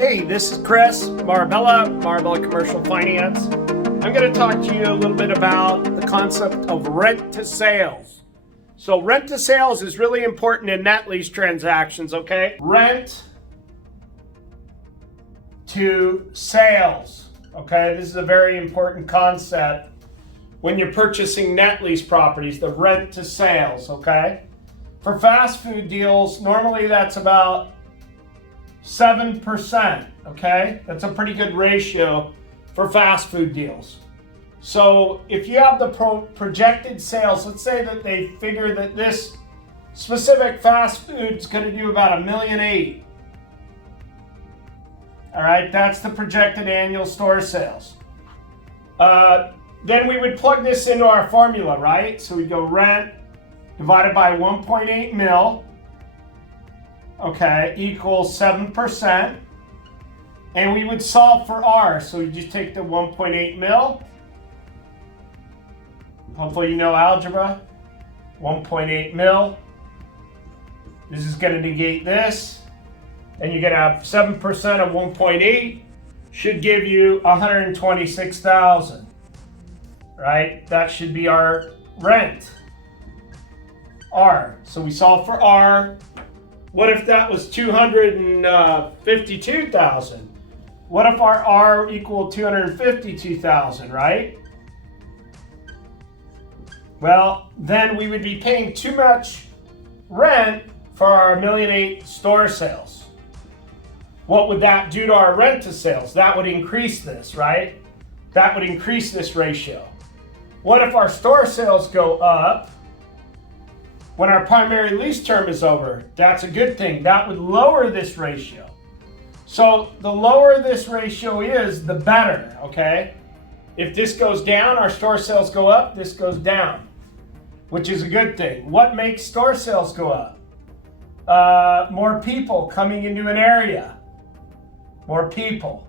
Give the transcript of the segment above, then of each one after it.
Hey, this is Chris, Marbella Commercial Finance. I'm going to talk to you a little bit about the concept of rent to sales. So rent to sales is really important in net lease transactions, okay? Rent to sales, okay? This is a very important concept when you're purchasing net lease properties, the rent to sales, okay? For fast food deals, normally that's about 7%, okay? That's a pretty good ratio for fast food deals. So if you have the projected sales, let's say that they figure that this specific fast food is going to do about $1.8 million. All right, that's the projected annual store sales. Then we would plug this into our formula, right? So we go rent divided by 1.8 mil, okay, equals 7%. And we would solve for R. So we just take the 1.8 mil. Hopefully you know algebra. 1.8 mil. This is going to negate this. And you're going to have 7% of 1.8 should give you 126,000. Right? That should be our rent. R. So we solve for R. What if that was 252,000? What if our R equaled 252,000, right? Well, then we would be paying too much rent for our $1.8 million store sales. What would that do to our rent to sales? That would increase this, right? That would increase this ratio. What if our store sales go up when our primary lease term is over? That's a good thing. That would lower this ratio. So the lower this ratio is, the better, okay? If this goes down, our store sales go up, this goes down, which is a good thing. What makes store sales go up? More people coming into an area. More people.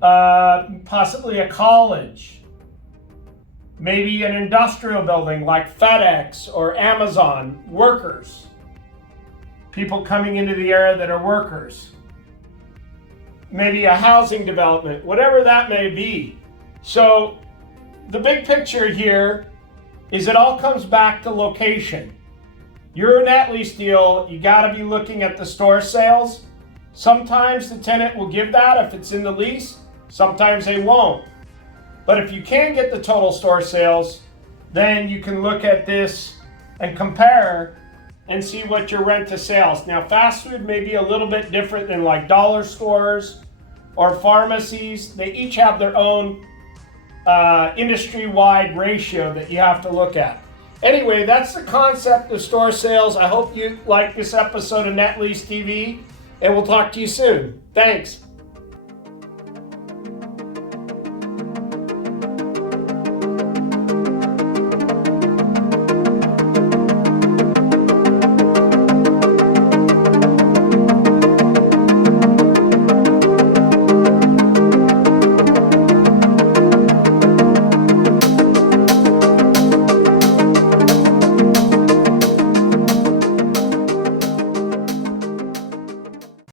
Possibly a college. Maybe an industrial building like FedEx or Amazon, workers. People coming into the area that are workers. Maybe a housing development, whatever that may be. So the big picture here is it all comes back to location. Your net lease deal, you got to be looking at the store sales. Sometimes the tenant will give that if it's in the lease. Sometimes they won't. But if you can get the total store sales, then you can look at this and compare and see what your rent to sales. Now, fast food may be a little bit different than like dollar stores or pharmacies. They each have their own industry-wide ratio that you have to look at. Anyway, that's the concept of store sales. I hope you like this episode of Net Lease TV, and we'll talk to you soon. Thanks.